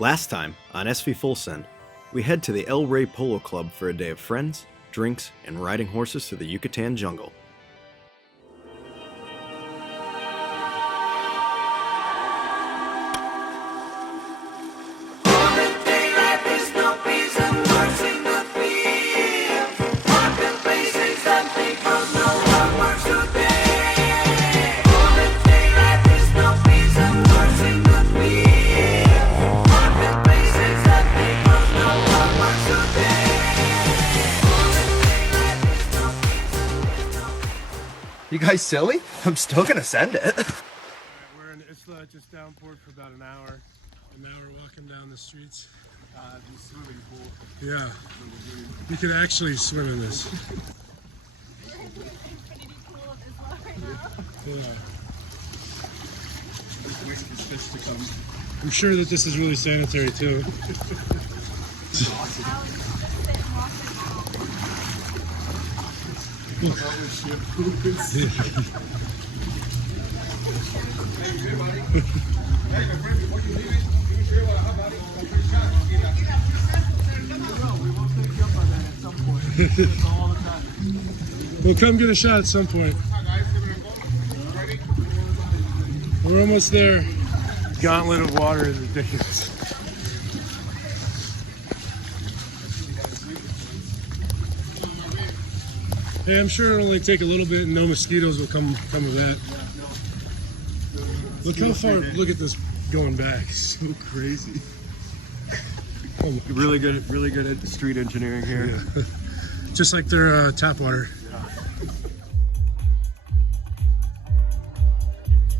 Last time, on SV Full Send, we head to the El Rey Polo Club for a day of friends, drinks, and riding horses through the Yucatan jungle. You guys silly? I'm still gonna send it. We're in Isla, just downpoured for about an hour, and now we're walking down the streets. The swimming pool. Yeah, you can actually swim in this. Yeah. I'm sure that this is really sanitary too. We'll come get a shot at some point. We're almost there. Gauntlet of water is ridiculous. Yeah, I'm sure it'll only take a little bit and no mosquitoes will come of that. Look how far, look at this going back. So crazy. Oh, Really good at street engineering here. yeah. Just like their tap water.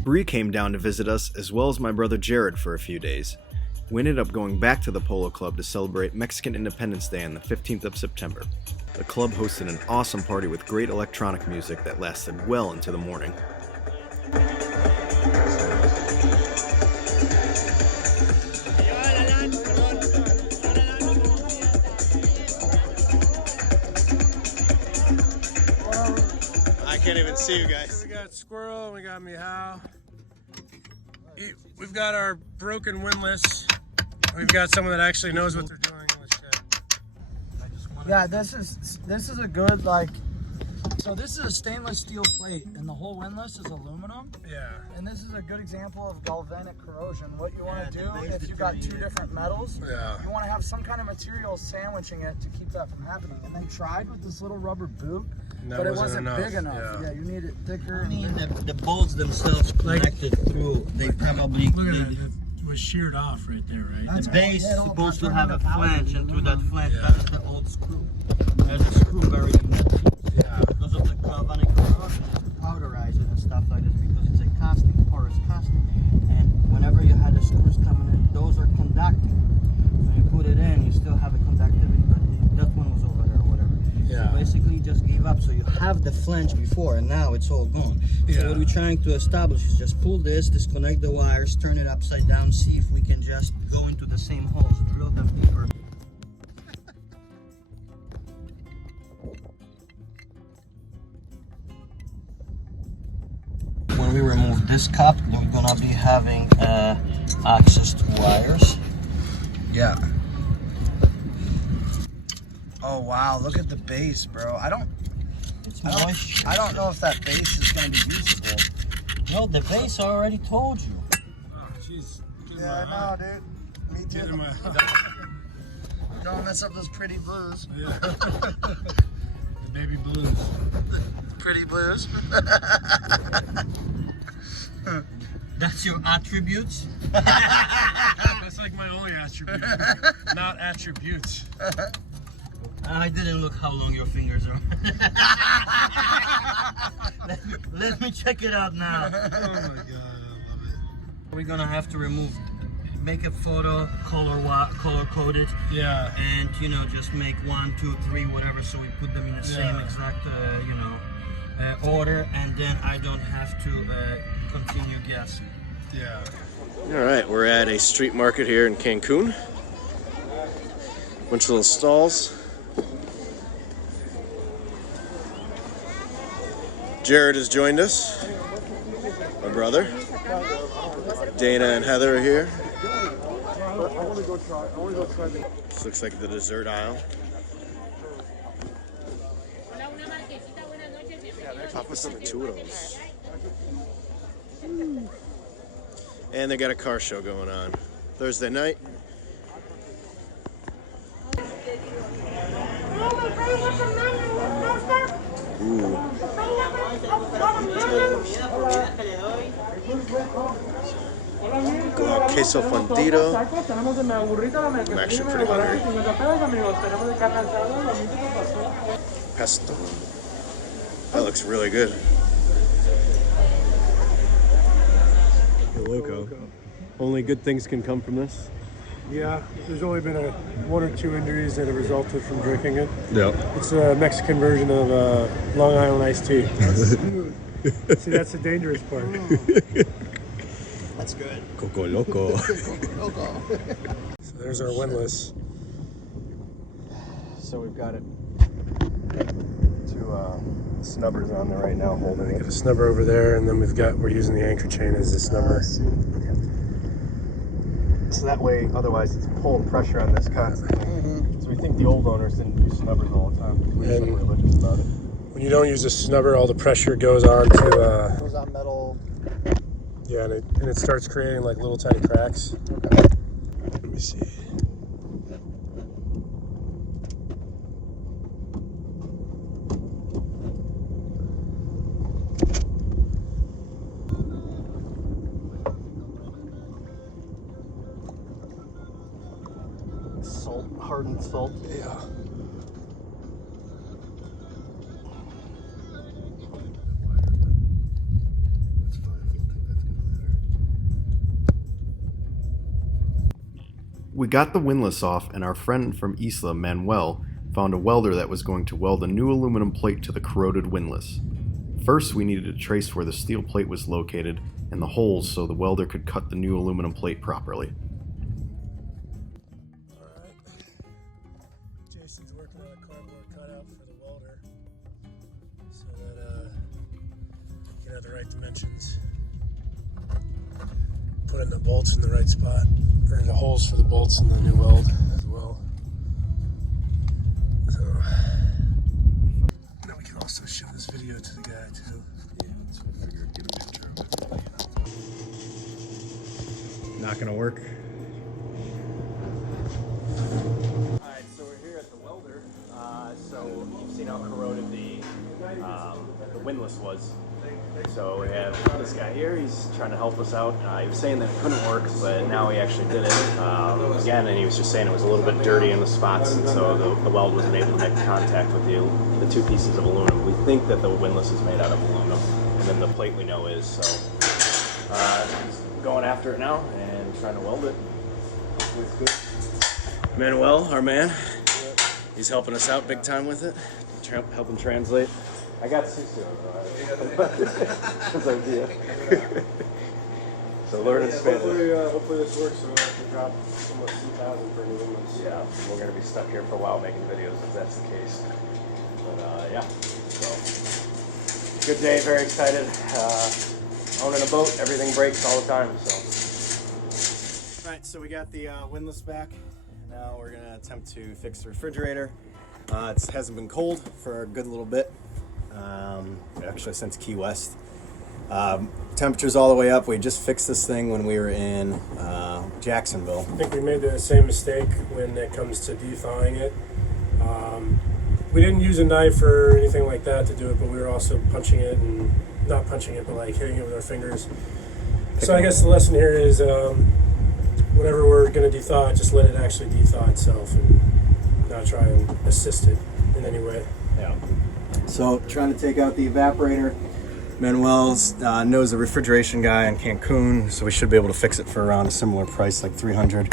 Bree came down to visit us, as well as my brother Jared, for a few days. We ended up going back to the Polo Club to celebrate Mexican Independence Day on the 15th of September. The club hosted an awesome party with great electronic music that lasted well into the morning. I can't even see you guys. We got Squirrel and we got Meow. We've got our broken Windless. We've got someone that actually knows what they're doing with shit. Yeah, this is a good, like, so this is a stainless steel plate and the whole windlass is aluminum. Yeah. And this is a good example of galvanic corrosion. What you want to do if you've got two different metals, you want to have some kind of material sandwiching it to keep that from happening. And they tried with this little rubber boot, but it wasn't big enough. Yeah, you need it thicker. I mean, the bolts themselves connected through, they probably... Look at that. It was sheared off right there, right? The base is supposed to have a flange, and through that flange, that's the old screw. There's a screw buried in that piece. Yeah. Because of the galvanic corrosion, it's powderizing and stuff like this, because it's a casting, porous casting. And whenever you had the screws coming in, those are conducting. So you put it in, you still have a conductivity, but that one was over there or whatever. Yeah. So basically you just gave up. So you have the flange before, and now it's all gone. Yeah. So what we're trying to establish is just pull this, disconnect the wires, turn it upside down, see if we can just go into the same holes, drill them deeper. When we remove this cup, we're gonna be having access to wires. Yeah. Oh wow, look at the base, bro. I don't know if that base is gonna be usable. No, the base I already told you. Oh, jeez. Yeah, I know, dude. Me Get in too. my Don't mess up those pretty blues. Yeah. The baby blues. Pretty blues. That's your attributes? That's like my only attribute. Not attributes. I didn't look how long your fingers are. let me check it out now. Oh my god, I love it. We're gonna have to make a photo, color code it. Yeah. And just make 1, 2, 3, whatever, so we put them in the same exact order, and then I don't have to continue guessing. Yeah. Alright, we're at a street market here in Cancun. Bunch of little stalls. Jared has joined us. My brother. Dana and Heather are here. want to go try. This looks like the dessert aisle. Churros. And they got a car show going on Thursday night. Ooh. Queso fundido. I'm actually pretty hungry. Pesto. That looks really good. Loco. Only good things can come from this. Yeah, there's only been one or two injuries that have resulted from drinking it. Yeah. It's a Mexican version of Long Island iced tea. See, that's the dangerous part. That's good. Coco Loco. So there's our Windless. So we've got it. Two snubbers on there right now holding We it. got a snubber over there, and then we're using the anchor chain as the snubber. So that way, otherwise it's pulling pressure on this constantly. So we think the old owners didn't use snubbers all the time. We were And- religious about it. When you don't use a snubber, all the pressure goes on to Goes on metal. yeah, and it starts creating like little tiny cracks. Okay. Let me see. Salt, hardened salt. Yeah. We got the windlass off, and our friend from Isla, Manuel, found a welder that was going to weld a new aluminum plate to the corroded windlass. First, we needed to trace where the steel plate was located and the holes so the welder could cut the new aluminum plate properly. Alright. Jason's working on a cardboard cutout for the welder so that he can have the right dimensions. Put in the bolts in the right spot, or the holes for the bolts in the new weld as well. So now we can also show this video to the guy too. So I figured get a picture of it. Not gonna work. Alright, so we're here at the welder. So you've seen how corroded the windlass was. So we have this guy here, he's trying to help us out. He was saying that it couldn't work, but now he actually did it again, and he was just saying it was a little bit dirty in the spots, and so the weld wasn't able to make contact with the two pieces of aluminum. We think that the windlass is made out of aluminum, and then the plate we know is, so he's going after it now and trying to weld it. Manuel, our man, he's helping us out big time with it, helping translate. I got Susu. His idea. So learning Spanish. Hopefully this works so I can drop almost 2,000 for new windlass. Yeah, we're gonna be stuck here for a while making videos if that's the case. But yeah, so good day. Very excited. Owning a boat, everything breaks all the time. So. All right, so we got the windlass back. Now we're gonna attempt to fix the refrigerator. It hasn't been cold for a good little bit. Actually since Key West. Temperatures all the way up. We just fixed this thing when we were in Jacksonville. I think we made the same mistake when it comes to de-thawing it. We didn't use a knife or anything like that to do it, but we were also punching it, and not punching it, but like hitting it with our fingers. So I guess the lesson here is whenever we're going to de-thaw it, just let it actually de-thaw itself and not try and assist it in any way. Yeah. So trying to take out the evaporator. Manuel's knows a refrigeration guy in Cancun, so we should be able to fix it for around a similar price, like $300.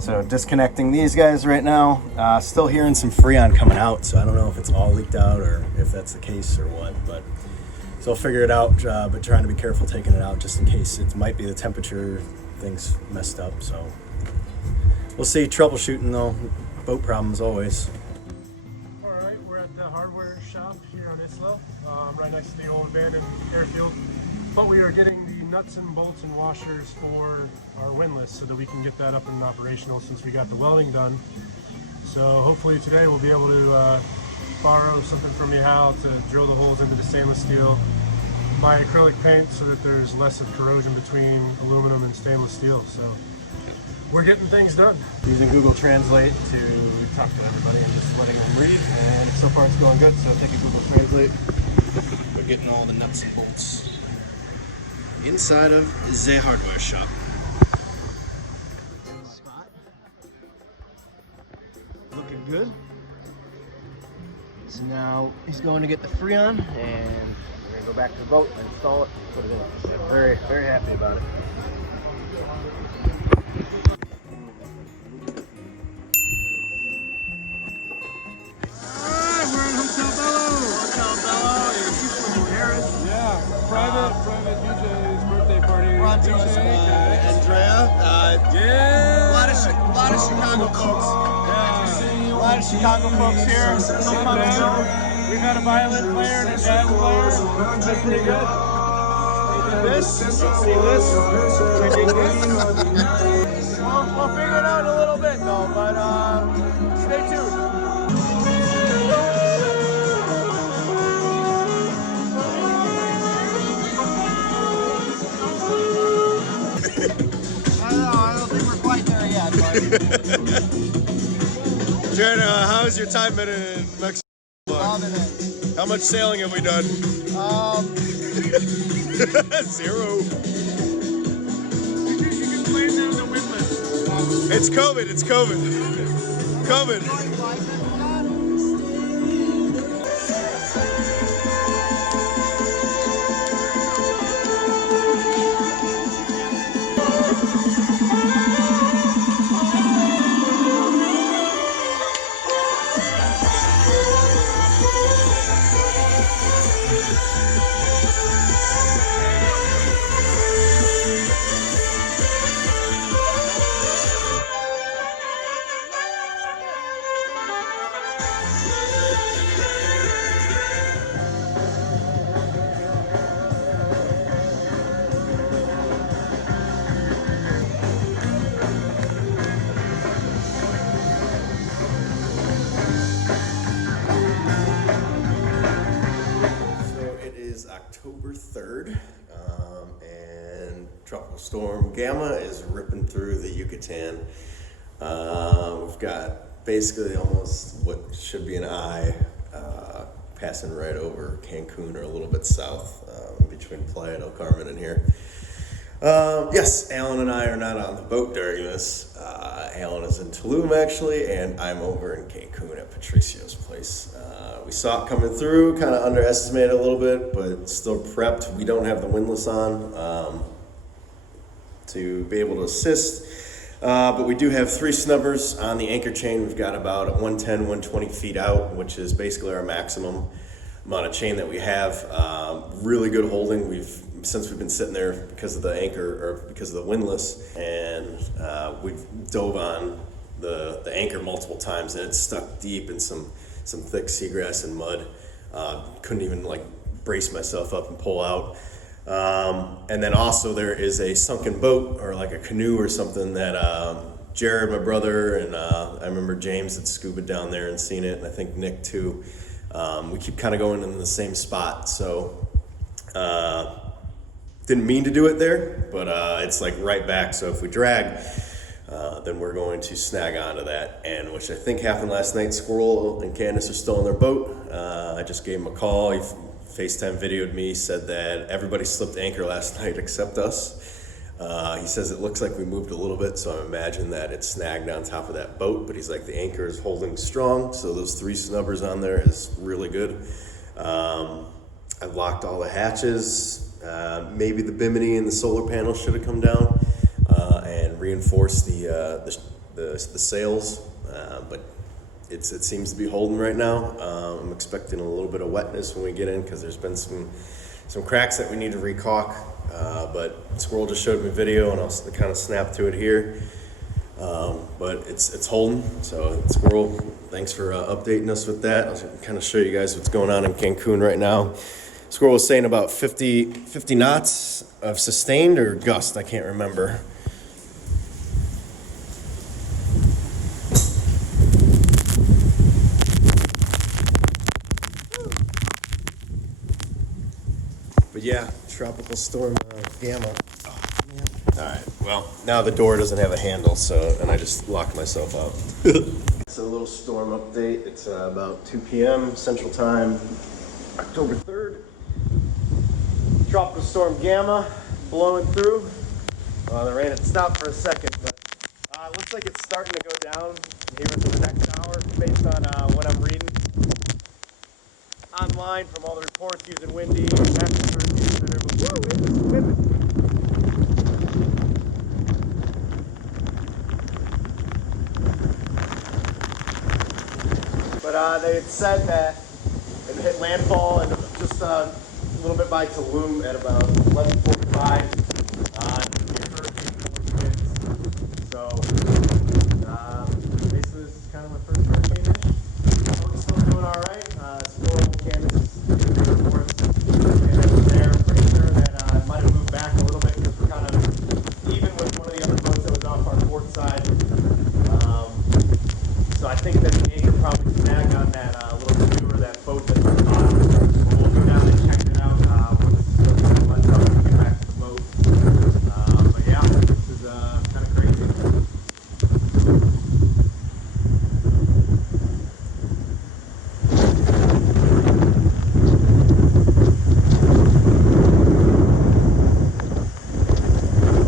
So disconnecting these guys right now. Still hearing some freon coming out, so I don't know if it's all leaked out or if that's the case or what. But so I'll figure it out. But trying to be careful taking it out just in case it might be the temperature. Things messed up. So we'll see. Troubleshooting though. Boat problems always. Alright, we're at the hardware shop here on Isla, right next to the old abandoned airfield. But we are getting the nuts and bolts and washers for our windlass so that we can get that up and operational since we got the welding done. So hopefully today we'll be able to borrow something from Hal to drill the holes into the stainless steel, buy acrylic paint so that there's less of corrosion between aluminum and stainless steel. So we're getting things done. Using Google Translate to talk to everybody and just letting them read, and so far it's going good, so take a Google Translate. We're getting all the nuts and bolts inside of the hardware shop. Looking good. So now he's going to get the freon, and we're going to go back to the boat and install it, put it in. So very, very happy about it. Private DJ's birthday party. Andrea. Yeah. A lot of Chicago folks. Yeah. A lot of Chicago folks here. We've had a violin player and a jazz player. It's been pretty good. We did this. See this. We did this. We'll figure it out in a little bit though, but stay tuned. I don't think we're quite there yet, but Jared, how's your time been in Mexico? loving it. How much sailing have we done? 0. It's COVID. It's COVID. COVID. October 3rd, and Tropical Storm Gamma is ripping through the Yucatan. We've got basically almost what should be an eye passing right over Cancun or a little bit south between Playa del Carmen and here. Yes, Alan and I are not on the boat during this. Alan is in Tulum actually, and I'm over in Cancun at Patricio's place. We saw it coming through, kind of underestimated a little bit, but still prepped. We don't have the windlass on to be able to assist, but we do have 3 snubbers on the anchor chain. We've got about 110, 120 feet out, which is basically our maximum amount of chain that we have. Really good holding. Since we've been sitting there because of the anchor or because of the windlass, and we've dove on the anchor multiple times, and it's stuck deep in some thick seagrass and mud. Couldn't even like brace myself up and pull out. And then also there is a sunken boat or like a canoe or something that Jared, my brother, and I remember James had scuba down there and seen it, and I think Nick too. We keep kind of going in the same spot, so didn't mean to do it there, but it's like right back. So if we drag, then we're going to snag onto that, and which I think happened last night. Squirrel and Candace are still on their boat. I just gave him a call. He FaceTime videoed me, said that everybody slipped anchor last night except us. He says it looks like we moved a little bit, so I imagine that it's snagged on top of that boat, but he's like, the anchor is holding strong, so those 3 snubbers on there is really good. I've locked all the hatches. Maybe the bimini and the solar panel should have come down and reinforced the sails, but it seems to be holding right now. I'm expecting a little bit of wetness when we get in because there's been some cracks that we need to recaulk, but Squirrel just showed me video and I'll kind of snap to it here. But it's holding, so Squirrel, thanks for updating us with that. I'll kind of show you guys what's going on in Cancun right now. Squirrel was saying about 50 knots of sustained or gust, I can't remember. But yeah, tropical storm Gamma. Oh, man. All right, well, now the door doesn't have a handle, and I just locked myself out. It's a little storm update. It's about 2 p.m. Central Time, October 3rd. Tropical storm Gamma blowing through. The rain had stopped for a second, but it looks like it's starting to go down here in the next hour based on what I'm reading online from all the reports using Windy and National Hurricane Center. But woo, it is whipping. But they had said that it hit landfall and just a little bit by Tulum at about 11:45. So basically, this is kind of my first hurricane-ish. We're still doing all right. Squirrel canvas reports, and it was there. I'm pretty sure that it might have moved back a little bit because we're kind of even with one of the other boats that was off our port side. So I think that the anchor probably snagged on that little canoe or that boat that's on the bottom. We'll go down and check it out once it lets up and get back to the boat. But yeah, this is kind of crazy.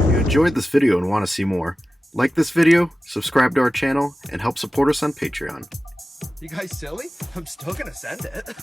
If you enjoyed this video and want to see more, like this video, subscribe to our channel, and help support us on Patreon. You guys silly? I'm still gonna send it.